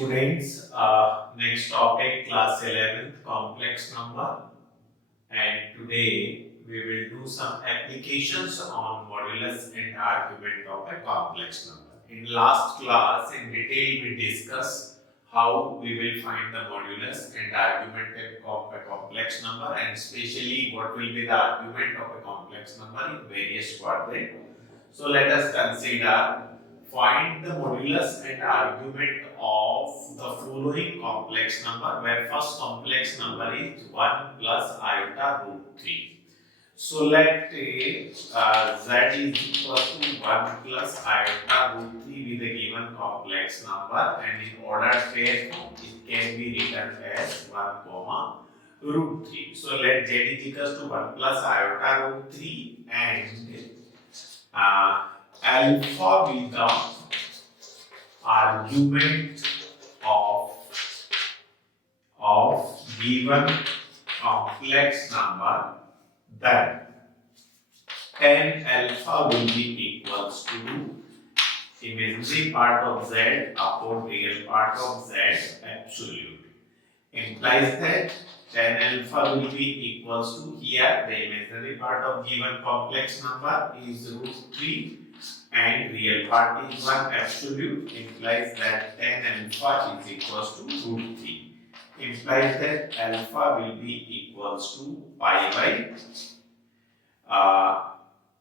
students, next topic class 11th complex number, and today we will do some applications on modulus and argument of a complex number. In last class in detail we discussed how we will find the modulus and argument of a complex number, and especially what will be the argument of a complex number in various quadrant. So let us consider find the modulus and argument of the following complex number, where first complex number is 1 plus iota root 3. So let z is equal to 1 plus iota root 3 with a given complex number, and in ordered pair form it can be written as 1 comma root 3. So let z is equal to 1 plus iota root 3 and alpha be the argument of given complex number, then tan alpha will be equals to imaginary part of z upon real part of z absolute. Implies that tan alpha will be equals to, here the imaginary part of given complex number is root 3 and real part is 1 absolute, implies that tan alpha is equals to root 3. Implies that alpha will be equals to pi by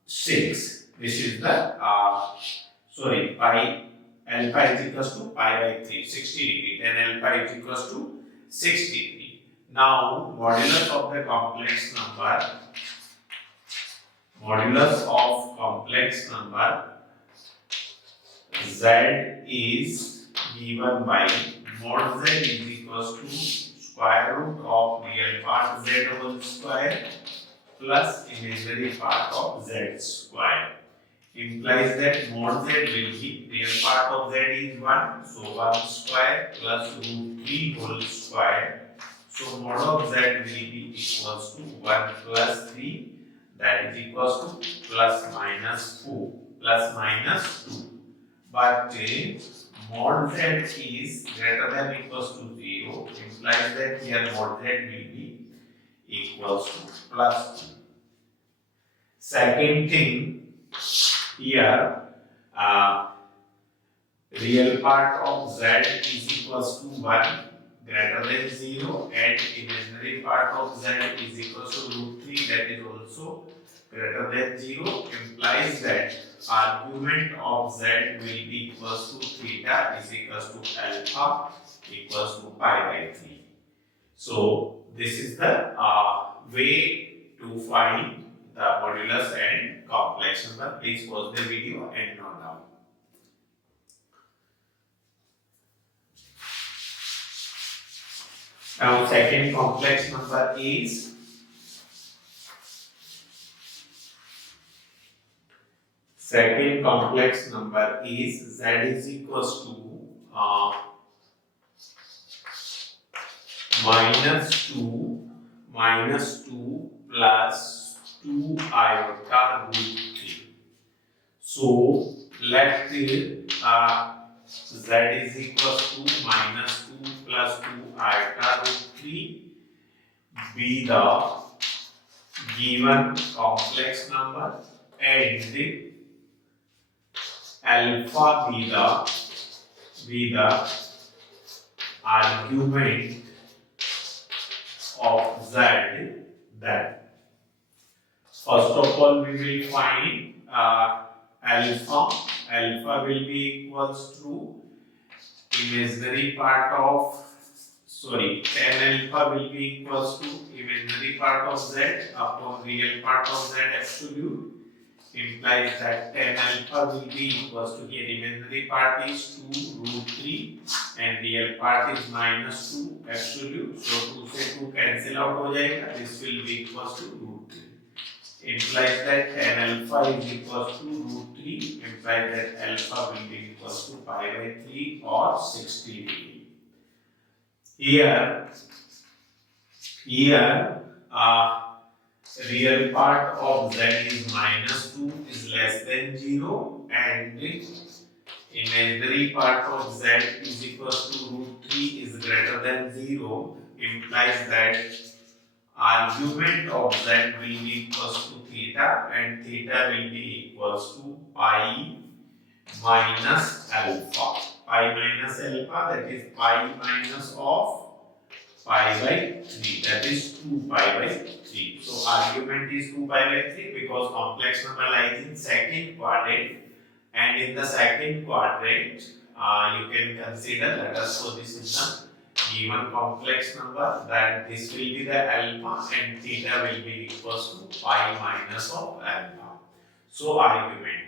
6. This is the pi alpha is equals to pi by 3, 60 degree. Tan alpha is equals to 6 degree. Now modulus of the complex number, z is given by mod z is equals to square root of real part z whole square plus imaginary part of z square. Implies that mod z will be, real part of z is 1, so 1 square plus root 3 whole square. So mod of z will be equals to 1 plus 3, that is equals to plus minus 4 plus minus 2. But mod z is greater than or equals to 0, implies that here mod z will be equals to plus 2. Second thing, here real part of z is equals to 1 greater than 0 and imaginary part of z is equals to root 3, that is also greater than 0, implies that argument of z will be equals to theta is equals to alpha equals to pi by 3. So this is the way to find the modulus and complex number. Please pause the video and note down. Now second complex number is z is equals to minus 2 plus 2 iota root 3. So let z is equals to minus 2 plus 2 iota root 3 be the given complex number and alpha be the argument of z. Then first of all we will find alpha will be equals to imaginary part of tan alpha will be equals to imaginary part of z upon real part of z absolute, implies that tan alpha will be equals to, here imaginary part is 2 root 3 and real part is minus 2 absolute, so 2 से 2 cancel out हो जाएगा, this will be equals to root 3. Implies that tan alpha is equals to root 3, implies that alpha will be equals to pi by 3 or 60 degree. Here real part of z is minus 2 is less than 0 and imaginary part of z is equals to root 3 is greater than 0 implies that argument of z will be equals to theta and theta will be equals to pi minus alpha. Pi minus alpha, that is pi minus of pi by 3, that is 2 pi by 3. So argument is 2 pi by 3 because complex number lies in second quadrant, and in the second quadrant you can consider, let us suppose this is the given complex number, that this will be the alpha and theta will be equals to pi minus of alpha. So argument.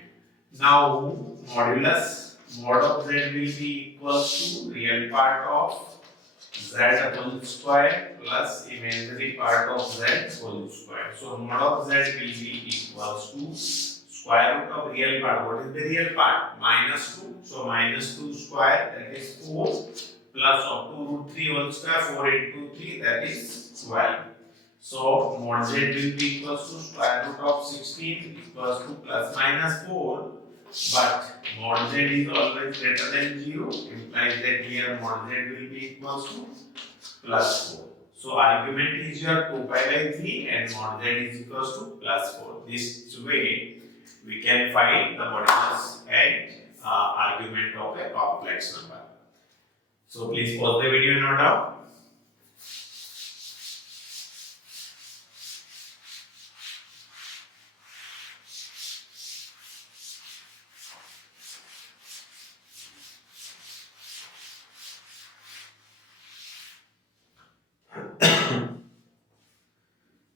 Now modulus mod of z will be equals to real part of z whole square plus imaginary part of z whole square. So mod of z will be equals to square root of real part. What is the real part? Minus 2. So minus 2 square, that is 4, plus of 2 root 3 whole square, 4 into 3, that is 12. So mod z will be equals to square root of 16 equals to plus minus 4. But mod z is always greater than 0, implies that here mod z will be equals to plus 4. So argument is your 2 pi by 3 and mod z is equals to plus 4. This way we can find the modulus and argument of a complex number. So please pause the video and note down.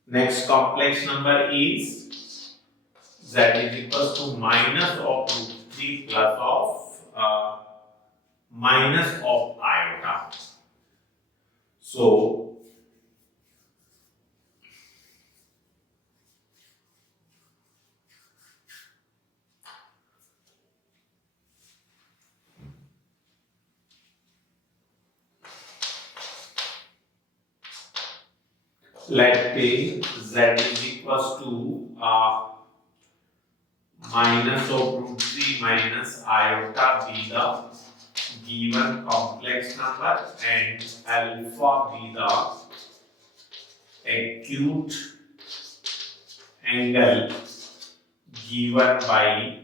Next complex number is z is equals to minus of root 3 plus of minus of iota. So let's say z is equals to minus of root 3 minus iota be the given complex number and alpha be the acute angle given by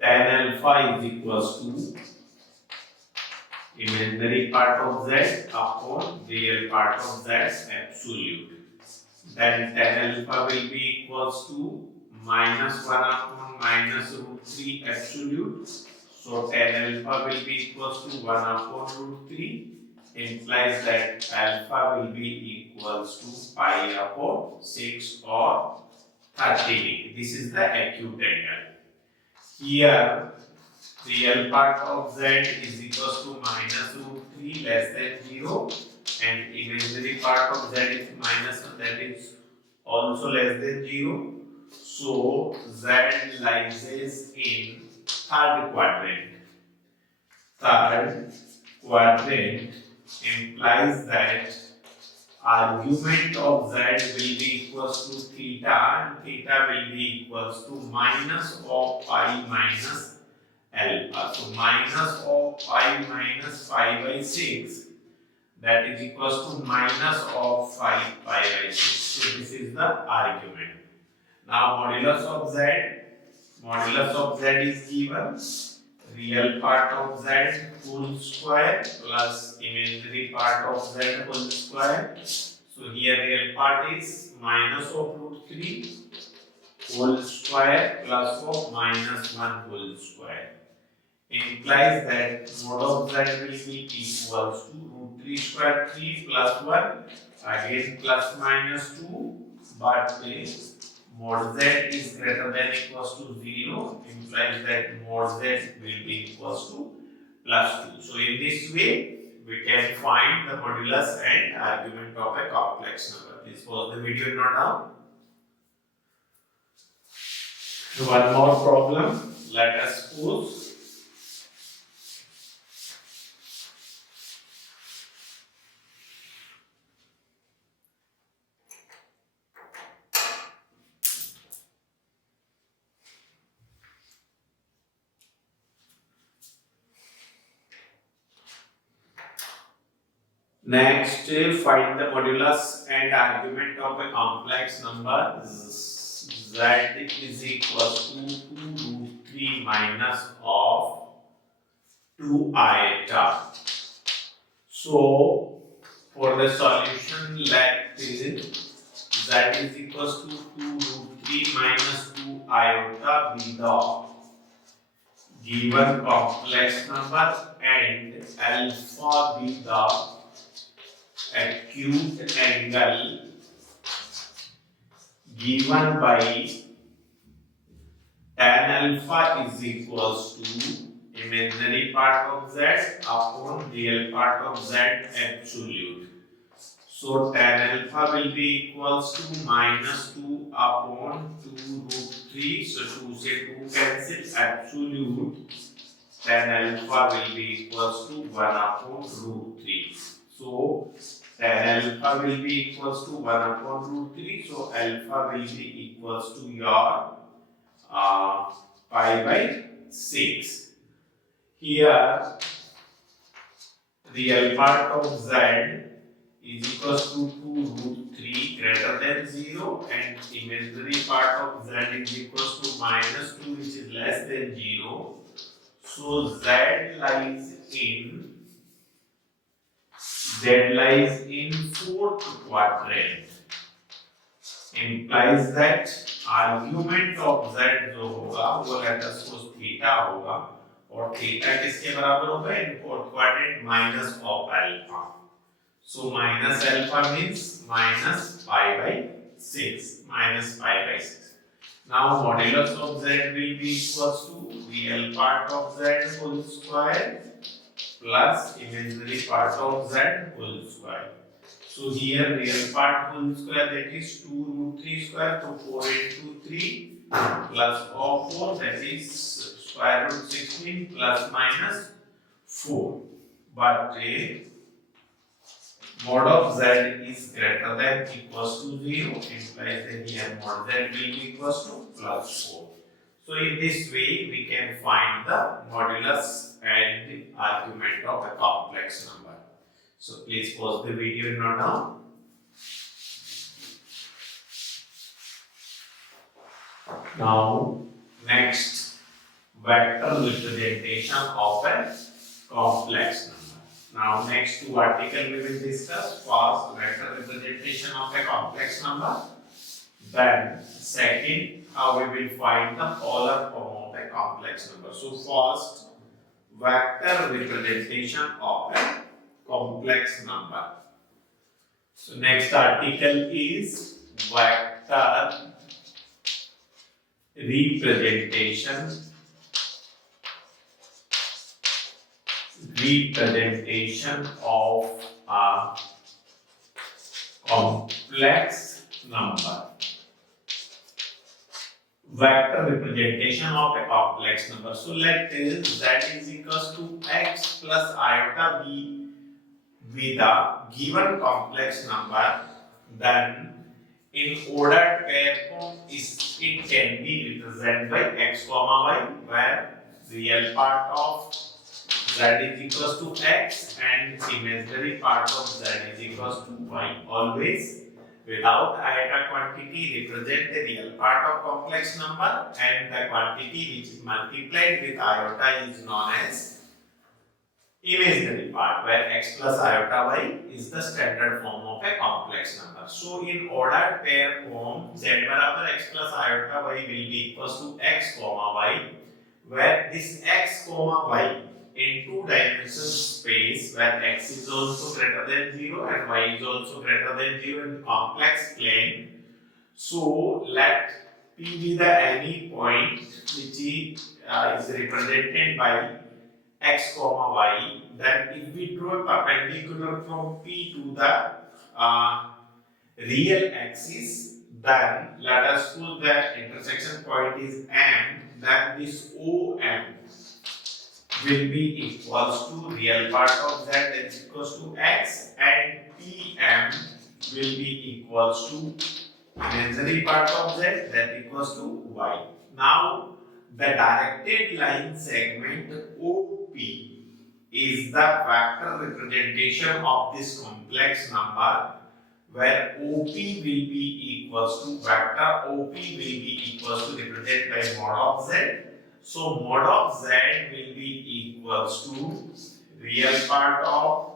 tan alpha is equals to imaginary part of z upon real part of z absolute. Then tan alpha will be equals to minus 1 upon minus root 3 absolute. So tan alpha will be equals to 1 upon root 3, implies that alpha will be equals to pi upon 6 or 30. This is the acute angle. Here real part of z is equals to minus root 3 less than 0 and imaginary part of z is minus 1, that is also less than 0. So z lies in third quadrant. Third quadrant implies that argument of z will be equals to theta and theta will be equals to minus of pi minus alpha. So minus of pi minus pi by 6, that is equals to minus of 5 pi by 6. So this is the argument. Now modulus of z is given real part of z whole square plus imaginary part of z whole square. So here real part is minus of root 3 whole square plus of minus 1 whole square. Implies that mod of z will be equals to root 3 square 3 plus 1, again plus minus 2, but mod z is greater than equals to 0, implies that mod z will be equals to plus 2. So in this way we can find the modulus and argument of a complex number. Please pause the video and note down. One more problem. Let us suppose Next, find the modulus and argument of a complex number. Z is equal to 2 root 3 minus of 2 iota. So, for the solution, let z is equal to 2 root 3 minus 2 iota be the given complex number and alpha be the acute angle given by tan alpha is equals to imaginary part of z upon real part of z absolute. So tan alpha will be equals to minus 2 upon 2 root 3. So 2 से 2 cancel, absolute tan alpha will be equals to 1 upon root 3. So tan alpha will be equals to 1 upon root 3. So alpha will be equals to your pi by 6. Here real part of z is equals to 2 root 3 greater than 0 and imaginary part of z is equals to minus 2 which is less than 0. So z lies in fourth quadrant. Implies that argument of z जो होगा वो let us suppose theta होगा और theta किसके बराबर होगा in fourth quadrant minus of alpha. So minus alpha means minus pi by 6. Minus pi by 6. Now modulus of z will be equals to real part of z whole square plus imaginary part of z whole square. So here real part whole square that is 2 root 3 square, so 4 into 3 plus of 4 that is square root 16 plus minus 4. But mod of z is greater than equals to 0 implies that here mod z will be equals to plus 4. So in this way we can find the modulus and the argument of a complex number. So please pause the video and note down. Now next, vector representation of a complex number. Now next two articles we will discuss. First, vector representation of a complex number. Then second, how we will find the polar form of a complex number. So first, vector representation of a complex number. So next article is vector representation of a complex number. Vector representation of a complex number. So let z is equals to x plus iota b with a given complex number, then in ordered pair form it can be represented by x comma y, where real part of z is equals to x and imaginary part of z is equals to y. Always without iota quantity represent the real part of complex number, and the quantity which is multiplied with iota is known as imaginary part, where x plus iota y is the standard form of a complex number. So in ordered pair form, z barabar x plus iota y will be equals to x comma y, where this x comma y in two dimensional space where x is also greater than 0 and y is also greater than 0 in complex plane. So let p be the any point which is represented by x comma y. Then if we draw a perpendicular from p to the real axis, then let us suppose the intersection point is m, then this OM will be equals to real part of z that is equals to x, and PM will be equals to imaginary part of z that equals to y. Now the directed line segment OP is the vector representation of this complex number, where OP will be equals to vector OP will be equals to represented by mod of Z. So mod of Z will be equals to real part of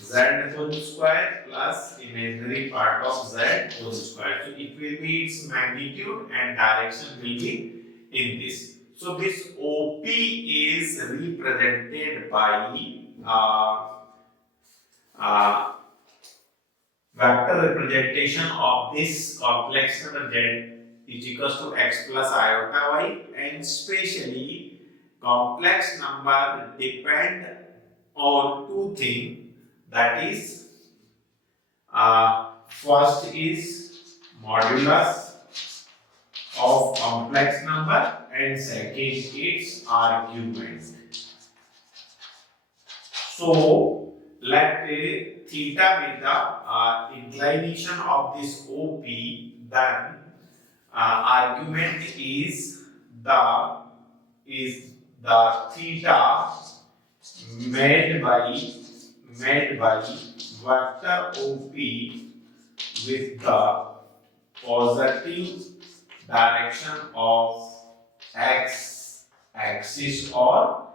Z whole square plus imaginary part of Z whole square. So it will be its magnitude and direction will be in this. So this OP is represented by vector representation of this complex number Z is equals to x plus iota y, and especially complex number depend on two things, that is first is modulus of complex number and second its argument. So let theta be the inclination of this OP, then argument is the theta made by vector OP with the positive direction of x axis or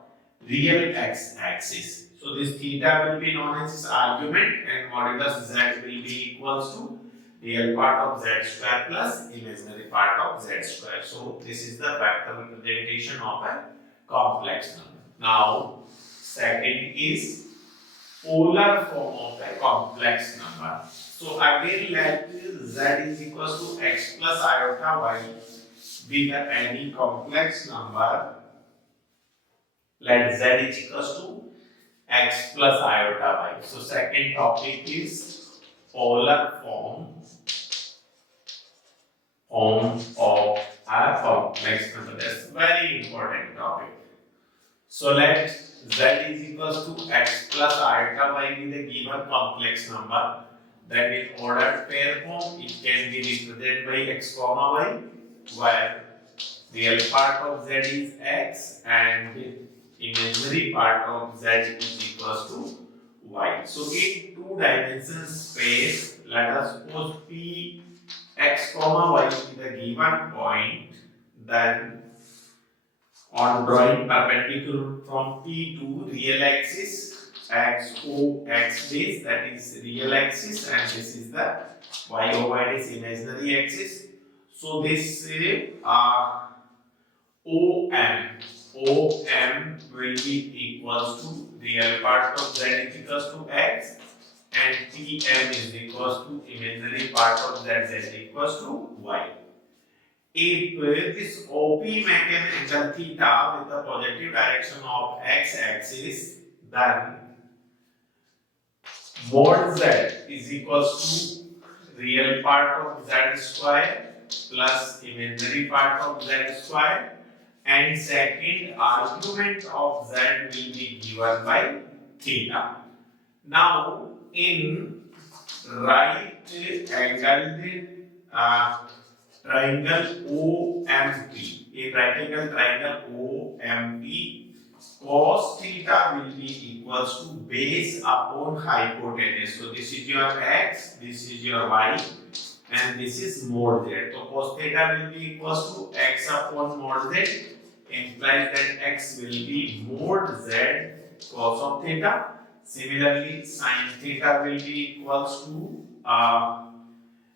real x axis. So this theta will be known as its argument, and modulus z will be equals to real part of z square plus imaginary part of z square. So this is the vector representation of a complex number. Now second is polar form of a complex number. So again let z is equals to x plus iota y be the any complex number. Let z is equals to x plus iota y. So second topic is polar form of a complex number. That's very important topic. So let z is equals to x plus iota y be the given complex number. Then in ordered pair form, it can be represented by x comma y, where real part of z is x and imaginary part of z is equals to y. So in two dimension space, let us suppose p x comma y is the given point, then on drawing perpendicular from P to real axis, x o x days, that is real axis, and this is the y o y days imaginary axis. So this OM will be equals to real part of z is equals to x, and PM is equals to imaginary part of z is equals to y. If this OP make an angle theta with the positive direction of x axis, then mod z is equals to real part of z square plus imaginary part of z square, and second argument of z will be given by theta. Now in right angled triangle OMP, in right angle triangle OMP, cos theta will be equals to base upon hypotenuse. So this is your x, this is your y, and this is mod z. So cos theta will be equals to x upon mod z, implies that x will be mod z cos of theta. Similarly, sin theta will be equals to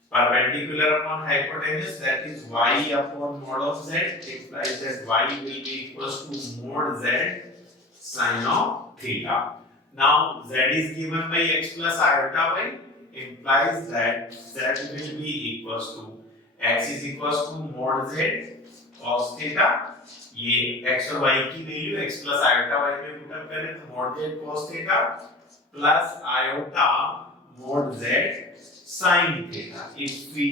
perpendicular upon hypotenuse, that is y upon mod of z, implies that y will be equals to mod z sin of theta. Now z is given by x plus iota y, implies that z will be equals to x is equals to mod z cos theta. ये x और y की value x plus iota y में put up करें तो mod z cos theta plus iota mod z sin theta. If we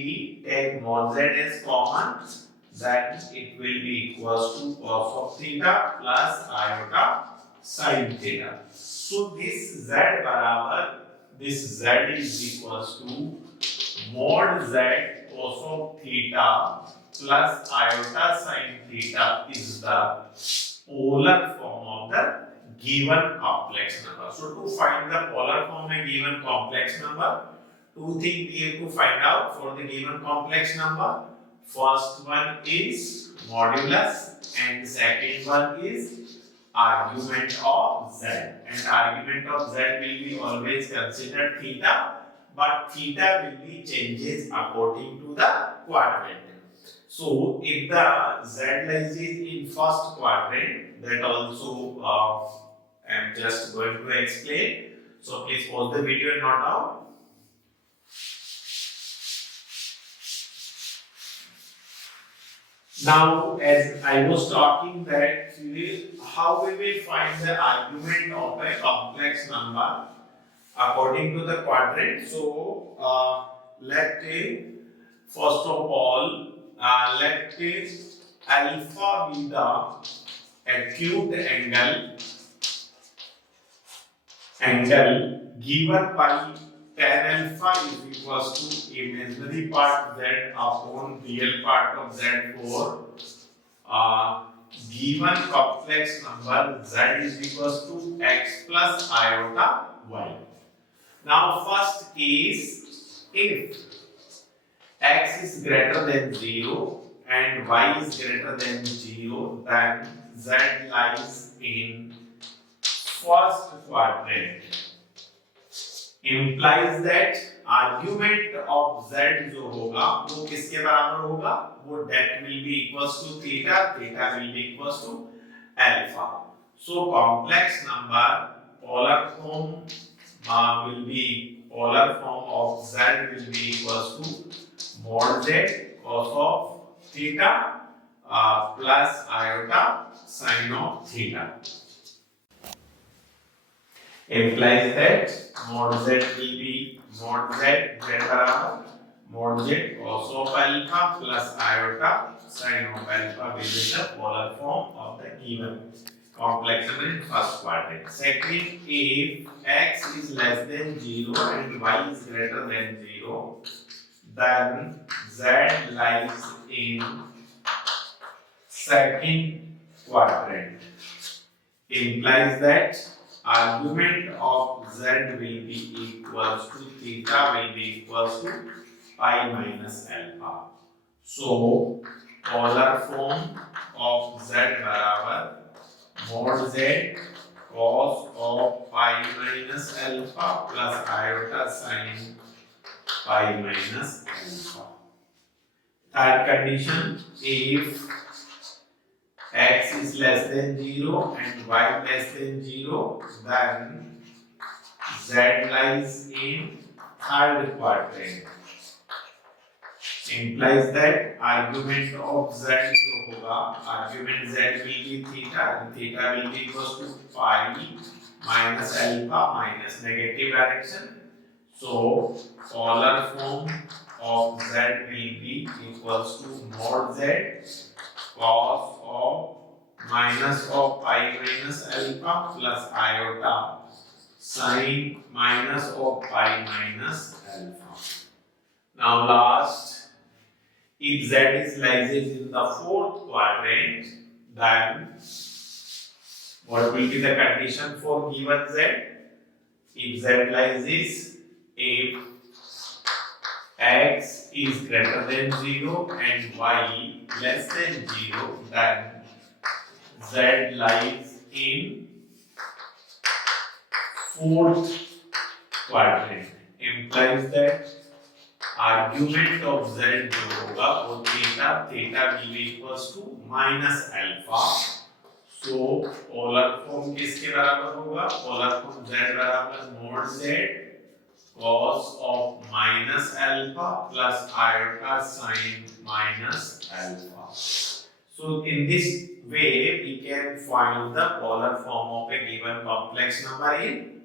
take mod z as common, then it will be equals to cos of theta plus iota sin theta. So this z बराबर this z is equals to mod z cos of theta plus iota sin theta is the polar form of the given complex number. So to find the polar form of a given complex number, two things we have to find out for the given complex number. First one is modulus and second one is argument of z. And argument of z will be always considered theta, but theta will be changes according to the quadrant. So if the z lies in first quadrant, that also I am just going to explain. So please pause the video and note down. Now, as I was talking that how we will find the argument of a complex number according to the quadrant. So let's take first of all let's take alpha beta acute angle given by tan alpha is equals to imaginary part z upon real part of z for given complex number z is equals to x plus iota y. Now first case, if x is greater than 0 and y is greater than 0, then z lies in first quadrant. Implies that argument of z जो होगा वो किसके बराबर होगा, वो that will be equals to theta, theta will be equals to alpha. So complex number polar form will be polar form of z will be equals to mod z cos of theta plus iota sin of theta. Implies that mod z will be mod z barabar mod z cos of alpha plus iota sin of alpha will be the polar form of the given complex number in first quadrant. Second, if x is less than 0 and y is greater than 0, then z lies in second quadrant. Implies that argument of z will be equals to theta will be equals to pi minus alpha. So polar form of z barabar mod z cos of pi minus alpha plus iota sin pi minus alpha. Third condition, if x is less than 0 and y less than 0, then z lies in third quadrant. Implies that argument of z जो होगा, argument z will be theta and theta will be equals to pi minus alpha minus negative direction. So polar form of z will be equals to mod z cos of minus of pi minus alpha plus iota sin minus of pi minus alpha. Now last, if z is lies in the fourth quadrant, then what will be the condition for given z? If z lies if x is greater than 0 and y less than 0, then z lies in fourth quadrant. Implies that argument of z जो होगा वो theta will be equals to minus alpha. So polar form किसके बराबर होगा? Polar form z बराबर mod z cos of minus alpha plus iota sin minus alpha. So in this way we can find the polar form of a given complex number in